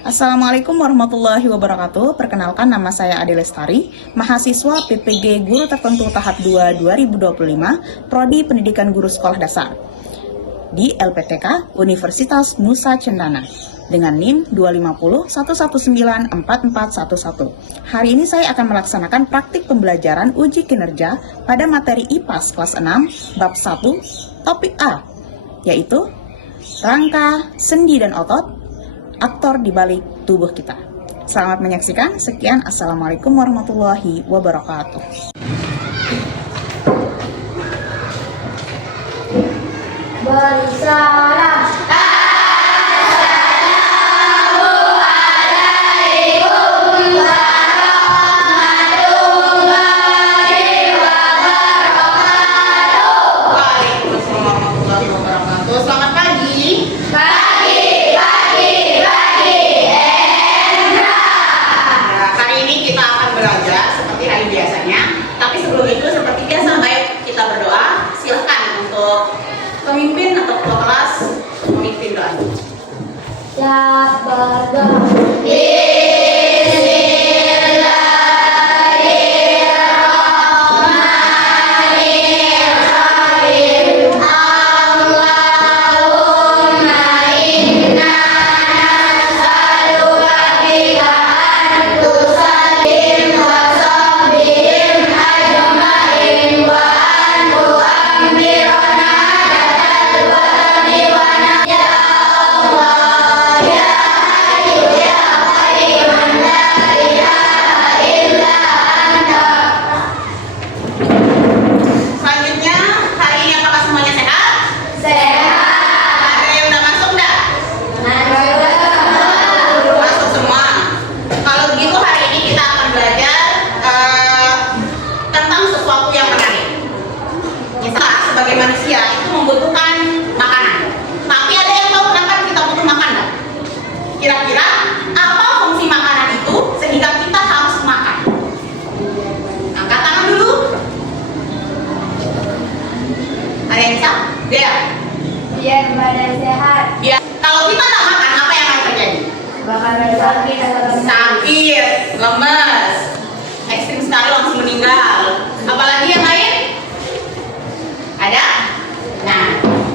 Assalamualaikum warahmatullahi wabarakatuh. Perkenalkan, nama saya Ade Lestari, mahasiswa PPG Guru Tertentu Tahap 2 2025, Prodi Pendidikan Guru Sekolah Dasar di LPTK Universitas Nusa Cendana dengan NIM 250119441. Hari ini saya akan melaksanakan praktik pembelajaran uji kinerja pada materi IPAS kelas 6 bab 1 topik A, yaitu rangka, sendi dan otot, aktor di balik tubuh kita. Selamat menyaksikan. Sekian, Assalamualaikum warahmatullahi wabarakatuh. Bersalam. Selamat pagi. Hari ini kita akan belajar seperti hari biasanya. Tapi sebelum itu, seperti biasa, baik kita berdoa. Silakan untuk pemimpin atau ketua kelas memimpin doa. Siap berdoa. Selanjutnya, hari ini apakah semuanya sehat? Ada yang udah masuk enggak? Masuk semua. Kalau begitu, hari ini kita akan belajar tentang sesuatu yang menarik. Kita sebagai manusia itu membutuhkan makanan. Tapi ada yang tahu kenapa kita butuh makan enggak? Kira-kira apa fungsi makanan itu sehingga kita harus makan? Angkat tangan dulu. Ada yang bisa? Dia. Biar badan sehat. Kalau kita nggak makan, apa yang akan terjadi? Bakal sakit atau Sakit, lemes, ekstrim sekali langsung meninggal. Apalagi yang lain? Ada? Nah,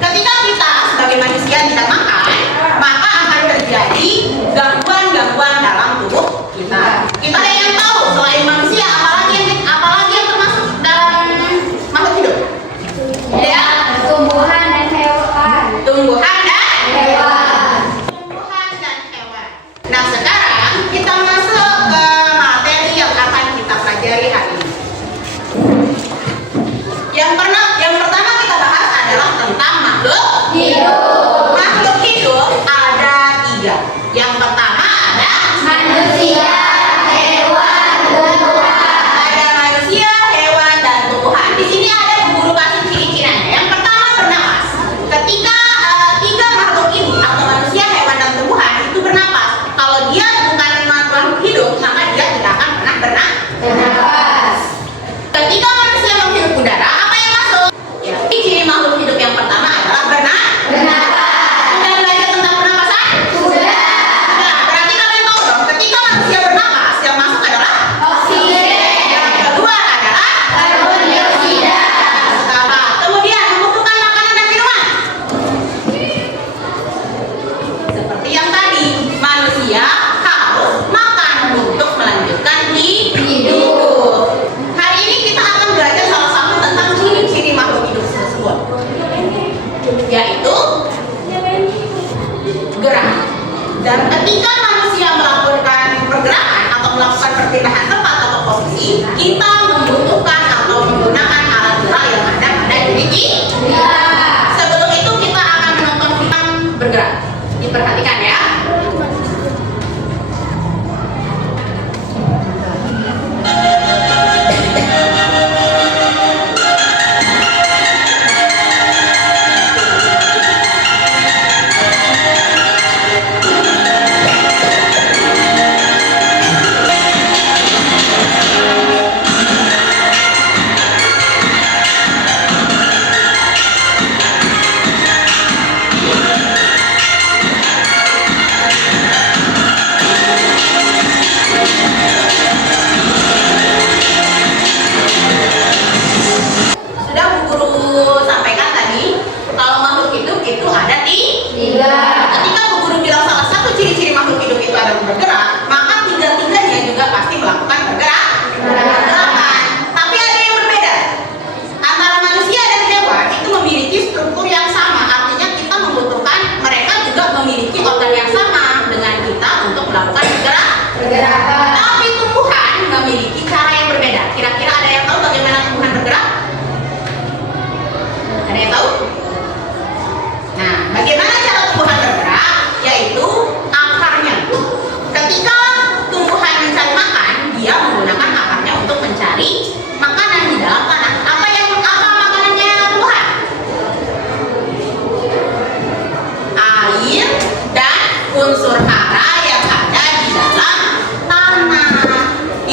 ketika kita sebagai manusia tidak makan, maka akan terjadi gangguan-gangguan dalam tubuh kita. Kita ada yang tahu selain manusia, apalagi yang termasuk dalam makhluk hidup? Ya, tumbuhan dan hewan. tumbuhan dan Hewan. tumbuhan dan hewan. Nah, sekarang kita masuk ke materi yang akan kita pelajari hari ini. Yang pertama kita bahas adalah tentang makhluk Hidup. Makhluk hidup ada 3. Yang pertama ada Manusia, hewan, tumbuhan. ada manusia, hewan, dan tumbuhan. Di sini ada guru kasih ciri-cirinya. Yang pertama, bernapas. Ketika tiga makhluk ini atau manusia, hewan, dan tumbuhan itu bernapas, kalau dia bukan makhluk hidup, maka dia tidak akan pernah Bernapas. Ketika manusia menghirup udara, apa yang masuk? Ya, ciri makhluk hidup yang pertama adalah bernapas. Sudah belajar tentang pernapasan? Sudah. Nah, berarti kalian tahu dong, ketika manusia bernapas, yang masuk adalah Oksigen. yang kedua adalah Karbon dioksida. kemudian membutuhkan makanan dan minuman. Seperti yang tadi, manusia harus makan untuk melanjutkan hidup. Hari ini kita akan belajar salah satu tentang ciri-ciri makhluk hidup tersebut, yaitu gerak. Dan ketika manusia melakukan pergerakan atau melakukan perpindahan tempat atau posisi, kita membutuhkan atau menggunakan alat gerak yang ada pada diri kita. Sebelum itu kita akan menonton film bergerak. Diperhatikan ya.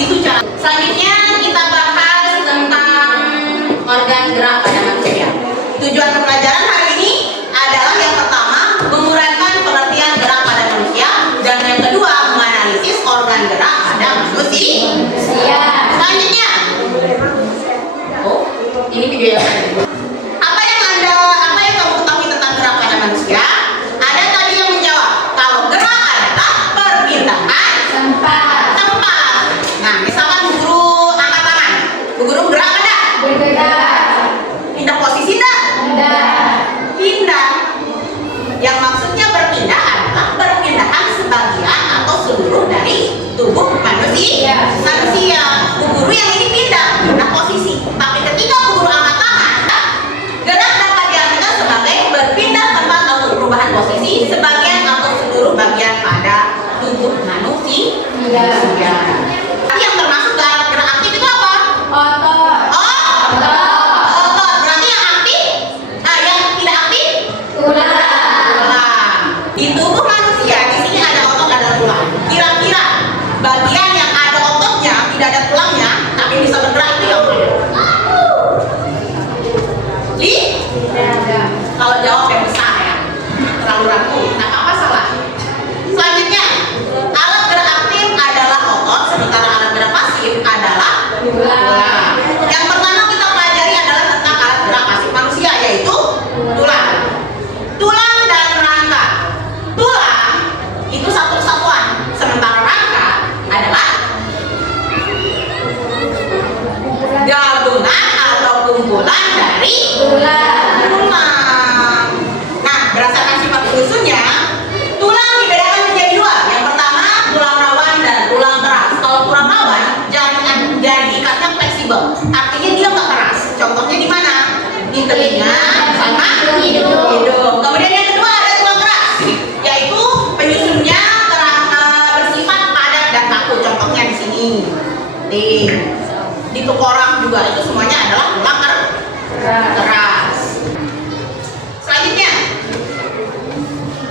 Itu cara. Selanjutnya kita bahas tentang organ gerak pada manusia. Tujuan pembelajaran hari ini adalah yang pertama menguraikan pengertian gerak pada manusia dan yang kedua menganalisis organ gerak pada manusia. Selanjutnya, oh ini video yang apa yang kamu ketahui tentang gerak pada manusia? Ada tadi yang menjawab kalau gerak adalah perpindahan tempat. Nah, misalkan Bu Guru angkat tangan, Bu Guru gerak enggak? Pindah posisi enggak? Pindah. Yang maksudnya berpindah adalah perpindahan sebagian atau seluruh dari tubuh manusia. Bu Guru yang ini pindah posisi. Tapi ketika Bu Guru angkat tangan, gerak dapat diartikan sebagai berpindah tempat atau perubahan posisi sebagian atau seluruh bagian pada tubuh manusia. Yang termasuk dalam gerak aktif itu apa? Otot. Berarti yang aktif? Yang tidak aktif? Tulang. Di tubuh manusia di sini ada otot, ada tulang. Kira-kira bagian yang ada ototnya tidak ada tulangnya tapi bisa bergerak itu yang mana? Kalau jawab yang besar ya, terlalu ragu. Nah, apa salah? Selanjutnya, alat gerak aktif adalah otot, sementara alat gerak pasif adalah tulang. Yang pertama kita pelajari adalah tentang alat gerak pasif manusia, yaitu tulang. Tulang dan rangka. Tulang itu satu kesatuan, sementara rangka adalah gabungan atau kumpulan dari tulang. Nah, berdasarkan sifat penyusunnya, tulang dibedakan menjadi dua. Yang pertama, tulang rawan dan tulang keras. Kalau tulang rawan, jari ikatnya fleksibel, artinya dia nggak keras. Contohnya di mana? Di telinga sama hidung. Kemudian yang kedua ada tulang keras, yaitu penyusunnya bersifat padat dan kaku. Contohnya di sini, di tengkorak juga itu semuanya adalah tulang keras. Selanjutnya,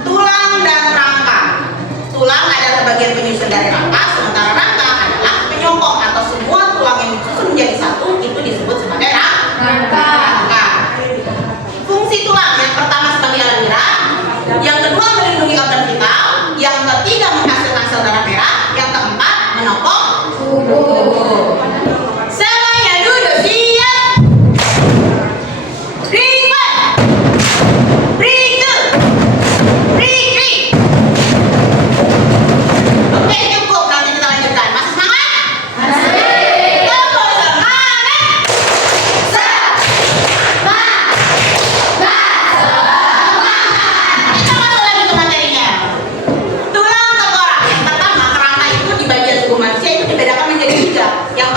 tulang dan rangka. Tulang adalah bagian penyusun dari rangka, sementara rangka adalah penyokong atau semua tulang yang disusun menjadi satu itu disebut sebagai rangka. Fungsi tulang yang pertama sebagai alat gerak, yang kedua melindungi organ vital, yang ketiga menghasilkan sel darah merah, yang keempat menopang tubuh. Semuanya duduk siap. Oke, cukup. Nanti kita lanjutkan. Masih semangat? Cukup semangat. Kita masuk lagi ke materinya. Tulang tengkorak. Yang pertama, kerangka itu di bagian tubuh manusia itu dibedakan menjadi tiga. Yang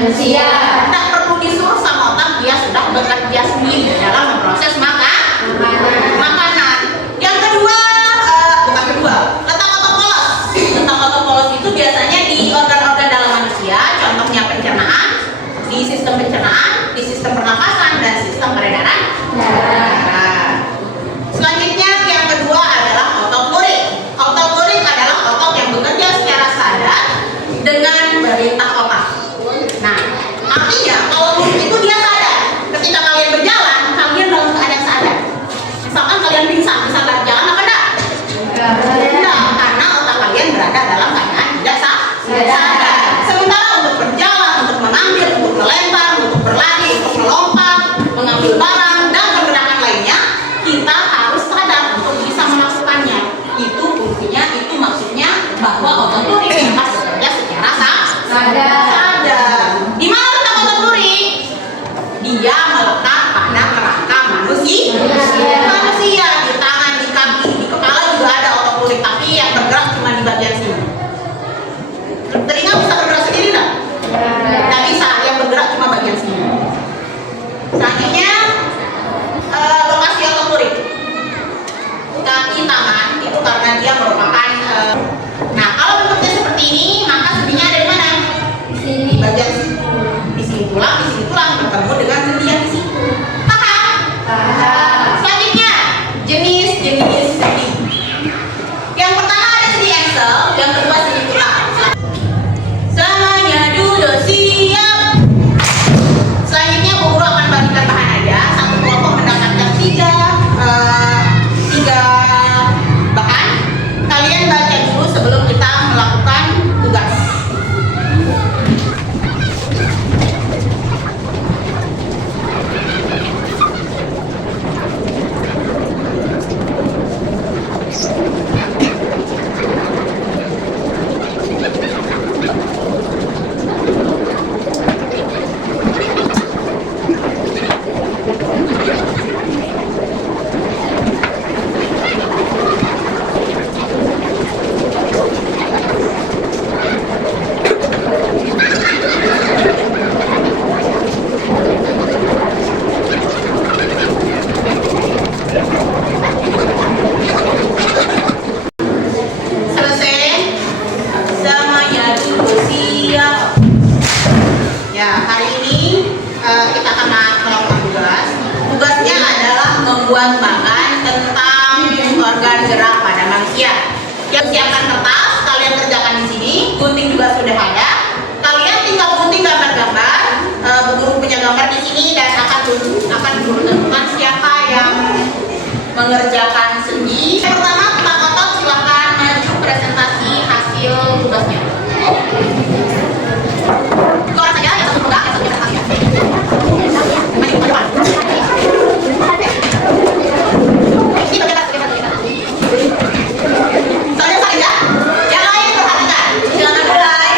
manusia. Tak perlu disuruh sama otak, dia sudah bekerja sendiri dalam memproses makanan. Yang kedua, bukan kedua, letak otot polos. Letak otot polos itu biasanya di organ-organ dalam manusia, contohnya pencernaan, di sistem pencernaan, di sistem pernapasan, dan sistem peredaran darah. Selanjutnya yang kedua adalah otot lurik. Otot lurik adalah otot yang bekerja secara sadar dengan perintah otak. Nah, artinya kalau lurik itu dia sadar. Ketika kalian berjalan, kalian dalam keadaan sadar. Misalkan kalian pingsan, bisa berjalan apa enggak? Enggak, karena otak kalian berada dalam keadaan tidak sadar. Sementara untuk berjalan, untuk mengambil, untuk melempar, untuk berlari, untuk melompat, mengambil barang, dan pergerakan lainnya, kita harus sadar untuk bisa melakukannya. Itu fungsinya, itu maksudnya bahwa otot lurik harus bekerja secara sadar. Di mana letak otot lurik? Dia melekat pada kerangka manusia, di tangan, di kaki, di kepala juga ada otot lurik, tapi yang bergerak cuma di bagian sini. Telinga bisa bergerak sendiri nggak? Nggak bisa, yang bergerak cuma bagian sini. Selanjutnya lokasi otot lurik, kaki, tangan, itu karena dia merupakan nah kalau bentuknya seperti ini, maka sendinya ada di mana? Di bagian sini. Di sini tulang bertemu dengan sendi yang di sini. Paham? Selanjutnya jenis-jenis sendi. Yang pertama ada sendi ankle, yang kedua sendi tulang. Semuanya duduk siap. Selanjutnya Bu Guru akan bagikan bahan aja. Satu kelompok mendapatkan tiga bahan. Kalian baca dulu sebelum kita melakukan tugas. Selesai. Semuanya duduk siap. Ya, hari ini kita akan melakukan tugas. Tugasnya adalah membuat bahan tentang organ gerak pada manusia. Yang siapkan kertas, kalian kerjakan di sini. Gunting juga sudah ada. Kalian tinggal gunting gambar-gambar. Bu Guru punya gambar di sini dan akan Guru tentukan siapa yang mengerjakan sendi. Yang pertama, Pak Otot silakan maju presentasi hasil tugasnya. Korang saja yang satu pegang, yang satu pegang. Maju ke depan. Ini bagian satu. Soalnya saja, yang lain perhatikan. Silakan mulai.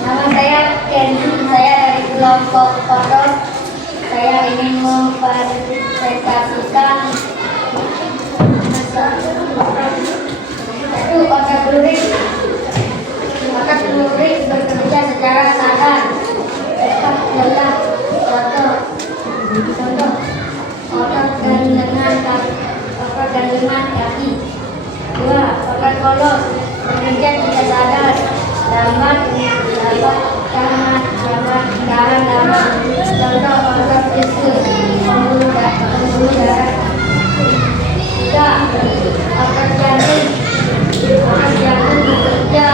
Nama saya Kenzi, saya dari kelompok Otot. Saya ingin mempresentasikan satu otot lurik. Otot lurik bekerja secara sadar. Adalah contoh otot gandengan kaki. Dua, otot polos bekerja tidak sadar. Lambat, tahan, contoh otot diskus, pembuluh darah. Tiga, otot jantung bekerja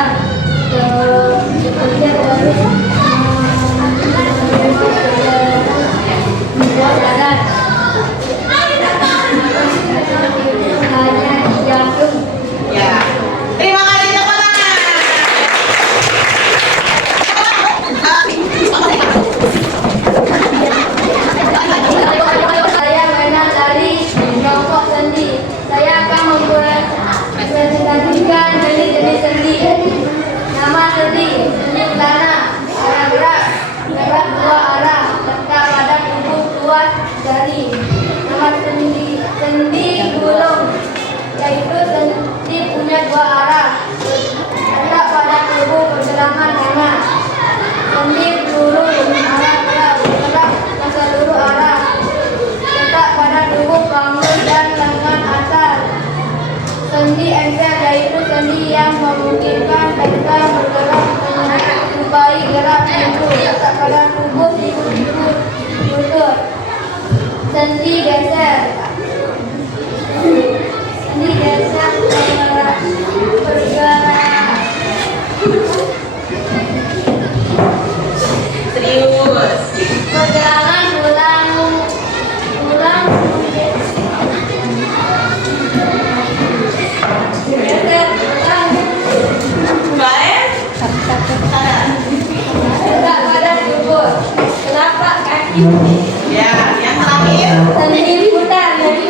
Ya, yang terakhir. Sendi putar dari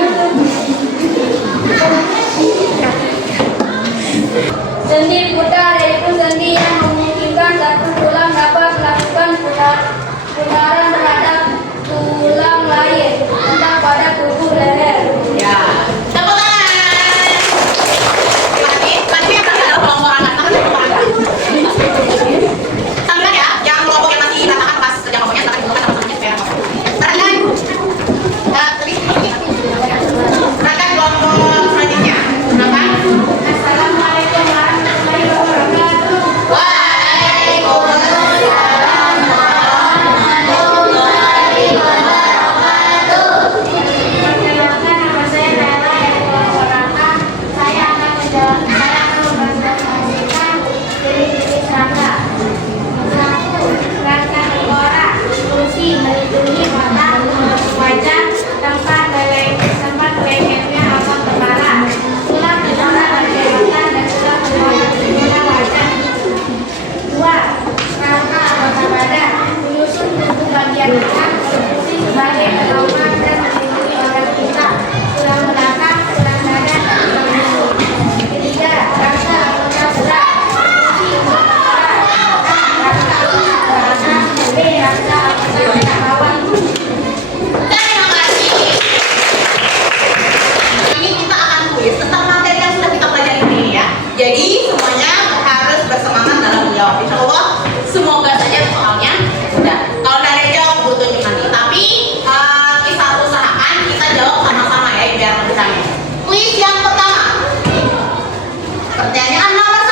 sendi putar yaitu sendi yang memungkinkan satu tulang dapat melakukan putaran terhadap tulang lain tentang pada tubuh leher. Ya, tepuk tangan. Terima kasih. Tadi yang ada kelompok anak sambil ya, yang kelompok yang masih katakan pas kerja kelompoknya silakan dulu sama-samanya supaya perhatikan. Perhatikan kelompok selanjutnya. Silakan. Assalamualaikum warahmatullahi wabarakatuh. Waalaikumsalam warahmatullahi wabarakatuh. Perkenalkan, nama saya Nela dari kelompok Raka. Saya akan mempresentasikan ciri-ciri serangga. 1. Serangga tengkorak, fungsi melindungi mata, wajah, tempat lehernya atau kepala. Tulang tengkorak bagian mata dan tulang tengkorak bagian wajah. 2. Serangga anggota badan, menyusun tubuh bagian tengah, berfungsi sebagai penopang dan melindungi organ kita, tulang belakang, tulang dada, dan tulang rusuk. 3. Rangka anggota berat, berfungsi untuk rangka B. Rangka anggota otak bawah. Terima kasih. Ini kita akan kuis tentang materi yang sudah kita pelajari ini ya. Jadi semuanya harus bersemangat dalam menjawab. Insya Allah semoga saja soalnya mudah. Kalau dari jawab butuh nanti, tapi kita usahakan kita jawab sama-sama ya biar lebih rame. Kuis yang pertama. Pertanyaan nomor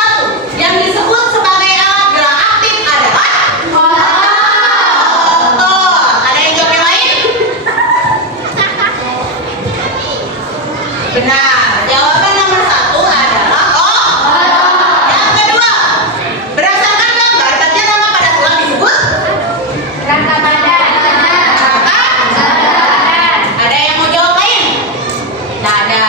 1 yang disebut sebagai alat gerak aktif adalah motor. Ada yang jawab yang lain? Benar. Jawaban nomor 1 adalah Yang kedua, berdasarkan gambar bagian nama pada tulang disebut Rangka badan. rangka. Ada yang mau jawab lain? Tidak ada.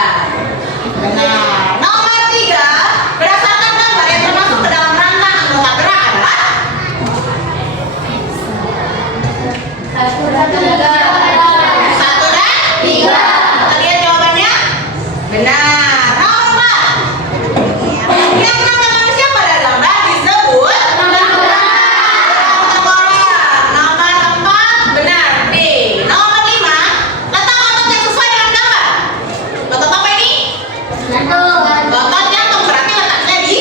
Benar. Nomor 3, berdasarkan gambar yang termasuk ke dalam rangka anggota gerak adalah satu dan tiga. Kita lihat jawabannya. Benar. Nomor 4, yang rangka manusia pada gambar disebut tengkorak. Nomor 4, benar. B. Nomor 5, letak otot yang sesuai dengan gambar. Otot apa ini? Otot jantung, berarti letaknya di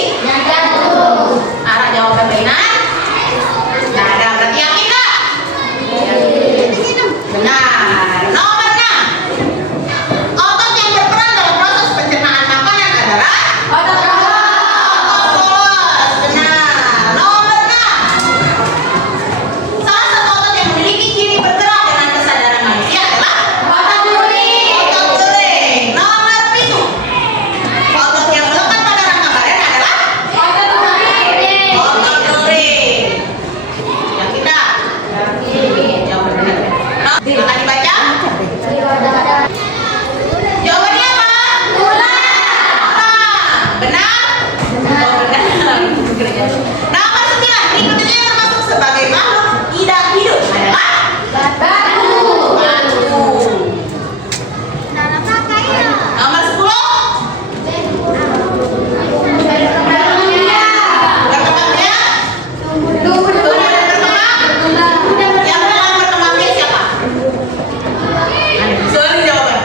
arah jawaban benar. Nah, ada berarti yang tidak. Benar. Nomor 6, otot yang berperan dalam proses pencernaan makanan adalah otot polos. Benar. Nomor 6, salah satu otot yang memiliki ciri bergerak dengan kesadaran manusia adalah otot turing. Nomor 7, otot yang melekat pada rangka badan adalah otot turing. Yang tidak. Jawab benar. Akan dibaca. Jawabannya apa? Benar? Oh, benar. Nomor 9, berikutnya yang termasuk sebagai makhluk tidak hidup adalah batu. Nomor 10, berkembangnya tumbuh dan berkembang. Yang dalam berkembangnya siapa? Sorry jawaban.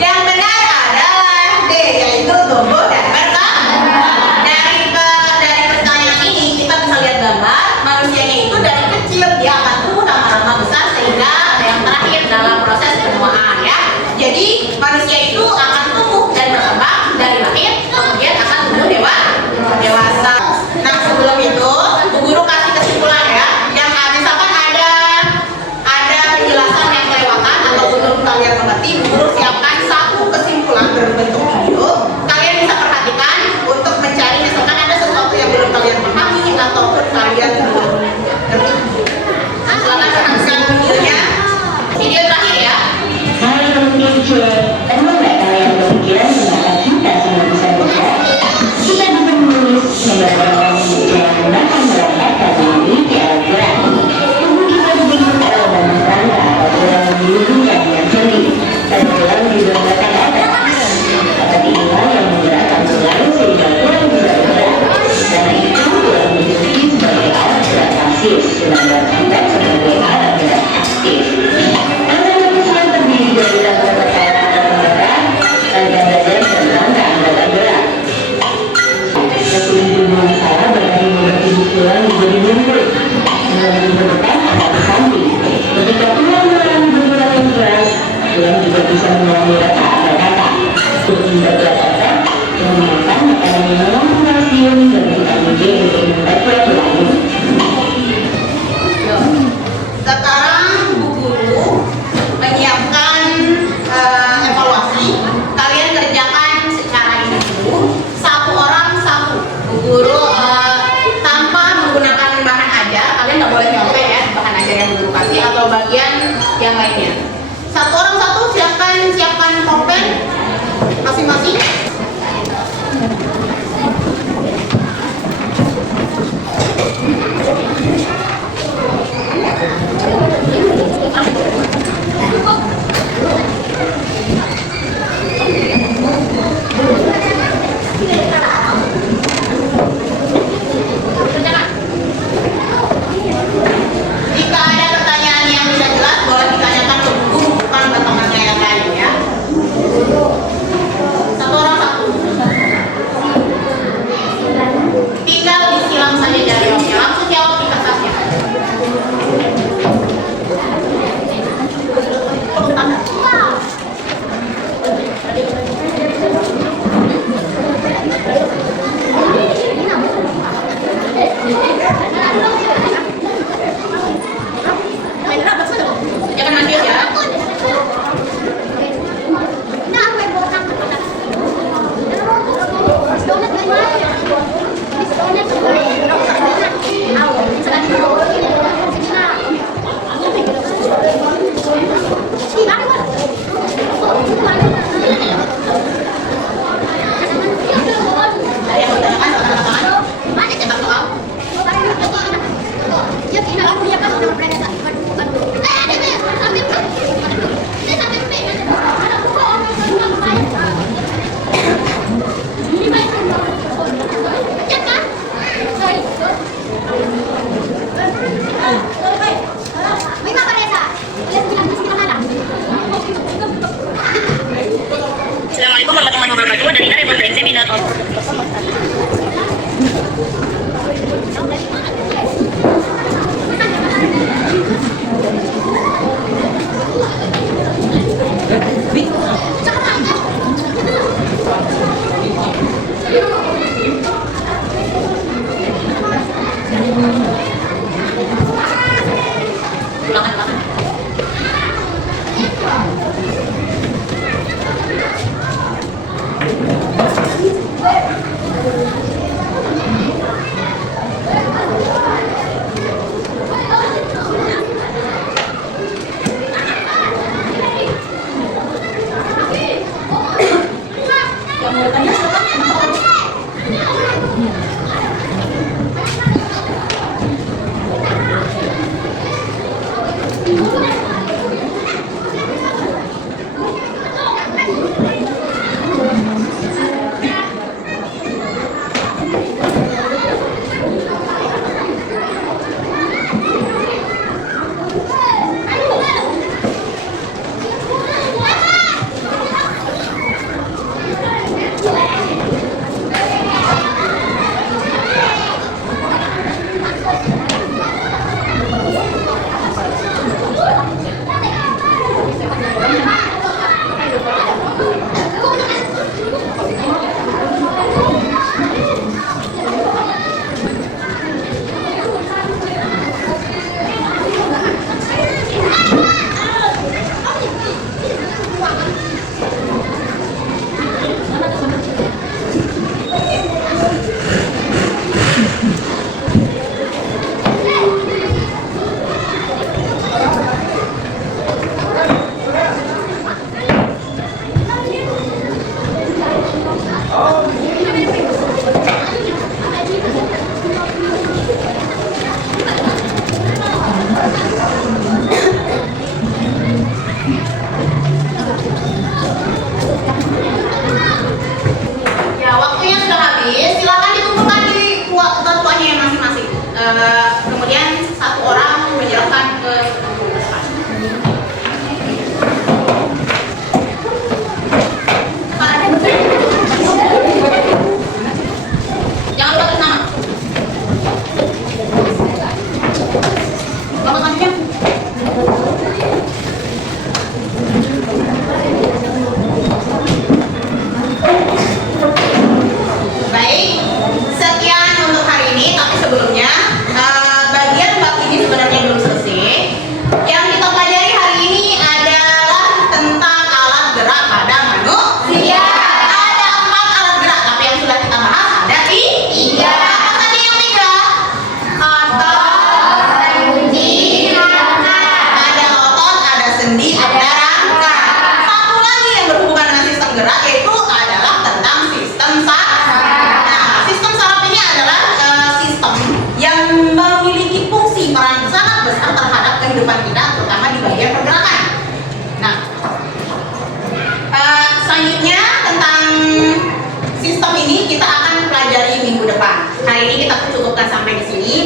Yang benar adalah D, yaitu tumbuh dan berkembang. Dari pertanyaan ini kita bisa lihat gambar manusianya itu dari kecil dia akan tumbuh lama-lama besar sehingga ada yang terakhir dalam proses penuaan ya. Jadi manusia itu akan tumbuh dan berkembang dari lahir kemudian akan tumbuh dewasa. Nah sebelum itu Bu Guru kasih kesimpulan ya. Yang misalkan ada penjelasan yang kelewatan atau belum kalian mengerti, Bu Guru siapkan satu kesimpulan berbentuk video. Kalian bisa perhatikan untuk mencari misalkan ada sesuatu yang belum kalian pahami ataupun kalian belum ngerti. Silakan perhatikan videonya. Video terakhir ya. Hai teman-teman, pernah nggak kalian berpikiran mengapa kita sangat besar-besar? Kita bisa menulis membayangkan yang menggunakan melompat kaki ini di alat gerak. Tubuh kita begitu yang lainnya. Satu orang satu, siapkan topeng masing-masing. Jika ada pertanyaan yang bisa jelas, boleh ditanyakan ke guru, bukan ke temannya yang lain ya. Satu orang satu. Tinggal disilang saja jari-jarinya, langsung jawab di kertasnya. Jangan Matius ya. Ada yang mau tanyakan, cetak soal. Assalamualaikum warahmatullahi wabarakatuh. Dari mana Ibu Examinator? Ulangan. Kemudian satu orang menyerahkan ke depan. Jangan lupa nama. Kamu selanjutnya. Baik, sekian untuk hari ini. Tapi sebelumnya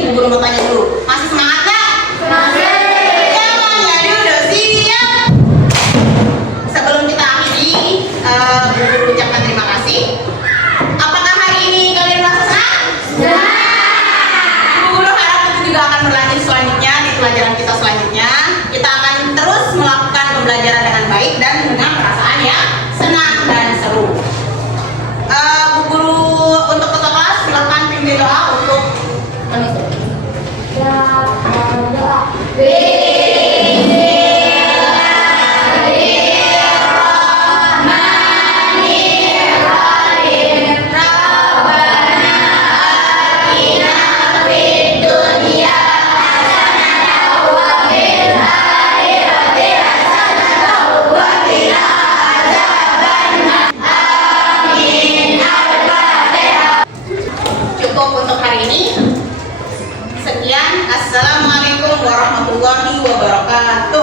Bu Guru mau tanya dulu. Masih semangat nggak? Jangan jadi udah siap. Sebelum kita akhiri, Bu Guru ucapkan terima kasih. Apakah hari ini kalian merasa senang? Bu Guru harap itu juga akan berlanjut selanjutnya di pelajaran kita selanjutnya. Kita akan terus melakukan pembelajaran dengan baik dan dengan perasaan yang senang dan seru. Bu Guru untuk ketua kelas silakan pimpin doa untuk menutup. Cukup untuk hari ini. Sekian, assalamualaikum warahmatullahi wabarakatuh.